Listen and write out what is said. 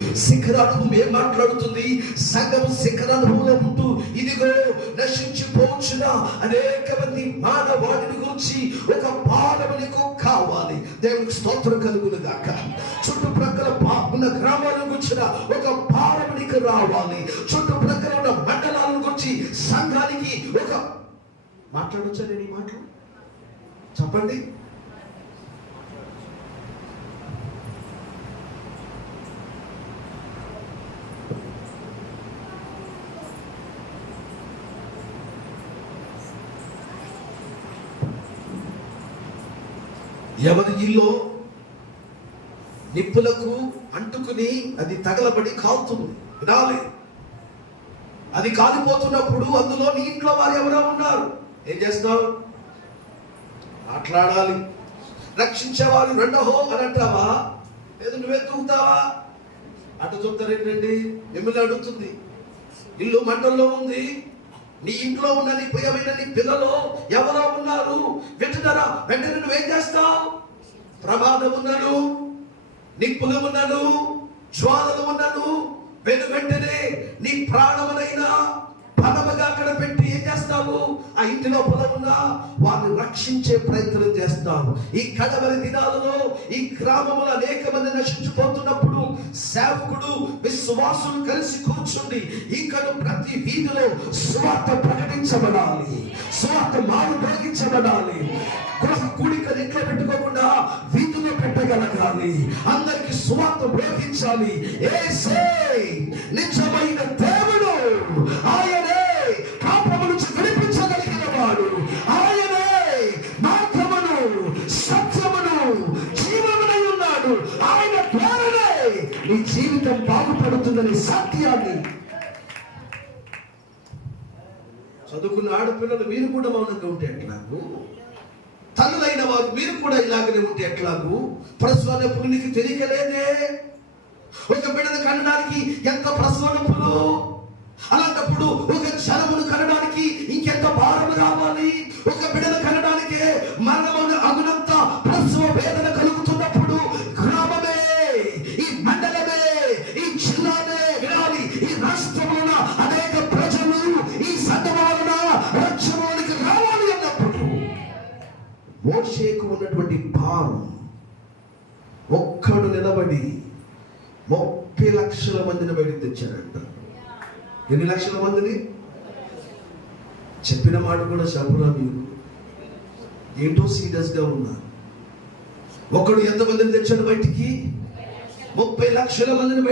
శిఖరానుభవం ఏం మాట్లాడుతుంది? సంఘము శిఖరానుభవంలో ఉంటూ ఇదిగో నశించిపోవచ్చున అనేక మంది మానవాడిని గురించి ఒక భారం నీకు కావాలి. దేవునికి స్తోత్రం కలుగును గాక. చుట్టుప్రక్కల ఉన్న గ్రామాలను గురించిన ఒక భారం నీకు రావాలి. చుట్టుప్రక్కల ఉన్న మండలాలను గురించి సంఘానికి ఒక మాట్లాడొచ్చా? నేను ఈ మాటలు చెప్పండి. ఎవరి ఇల్లు నిప్పులకు అంటుకుని అది తగలబడి కాలుతుంది, వినాలి. అది కాలిపోతున్నప్పుడు అందులో నీ ఇంట్లో వారు ఎవరో ఉన్నారు, ఏం చేస్తావు? మాట్లాడాలి. రక్షించేవారు రెండహో అని అంటావా? లేదు నువ్వే తూగుతావా? అటు చెప్తారు ఏంటండి? మిమ్మల్ని అడుగుతుంది. ఇల్లు మంటల్లో ఉంది, నీ ఇంట్లో ఉన్న నీ ప్రియమైన నీ పిల్లలు ఎవరో ఉన్నారు, వింటున్నారా? వెంటనే నువ్వేం చేస్తావు? ప్రమాదం ఉన్నను, నిప్పులు ఉన్నను, జ్వాలలు ఉన్నను, వెంటనే నీ ప్రాణమునైనా పదవగా అక్కడ పెట్టి ఏం చేస్తావు? ఆ ఇంటి లోపల ఉన్న వారిని రక్షించే ప్రయత్నం చేస్తావు. ఈ కడవరి దినాలలో ఈ గ్రామములు అనేక మంది నశించిపోతున్నప్పుడు సేవకుడు విశ్వాసులు కలిసి కూర్చుండి ఇక్కడ ప్రతి వీధిలో సువార్త ప్రకటించబడాలి, సువార్త మారుమోగించబడాలి. గృహ కూడికలు ఇంట్లో పెట్టుకోకుండా వీధిలో పెట్టగలగాలి. అందరికి సువార్త బోధించాలి. యేసే నిజమైన దేవుడు, ఆయనే పాపము నుంచి విడిపించగలిగిన వాడు, ఆయనే మార్గమును సత్యమును జీవమునై ఉన్నాడు. ఆయన ద్వారానే నీ జీవితం బాగుపడుతుందనే సత్యాన్ని చదువుకున్న ఆడపిల్లలు మీరు కూడా మౌనంగా ఉంటే ఎట్లాగూ? తల్లులైన వారు మీరు కూడా ఇలాగనే ఉంటే ఎట్లాగూ? ప్రసవ నొప్పులు నీకు తెలియకలేదే? ఒక బిడ్డను కనడానికి ఎంత ప్రసవ నొప్పులు, అలాంటప్పుడు ఒక జనమును కనడానికి ఇంకెంత భారం రావాలి? ఒక బిడ్డను కనడానికి మరణము అగునంత ప్రసవ వేదన కలుగుతున్నప్పుడు గ్రామమే, ఈ మండలమే, ఈ జిల్లానే వినాలి. ఈ రాష్ట్రంలో అనేక ప్రజలు ఈ సంఘమున రక్షణలోనికి రావాలి అన్నప్పుడు మోషేకు ఉన్నటువంటి భారం, ఒక్కడు నిలబడి 30 లక్షల మందిని బయటికి తెచ్చాడంట. ఎన్ని లక్షల మందిని? చెప్పిన మాట కూడా చెప్పరా మీరు? ఏంటో సీరియస్ గా ఉన్నారు. ఒకడు ఎంతమందిని తెచ్చాడు బయటికి? 30 లక్షల మందిని.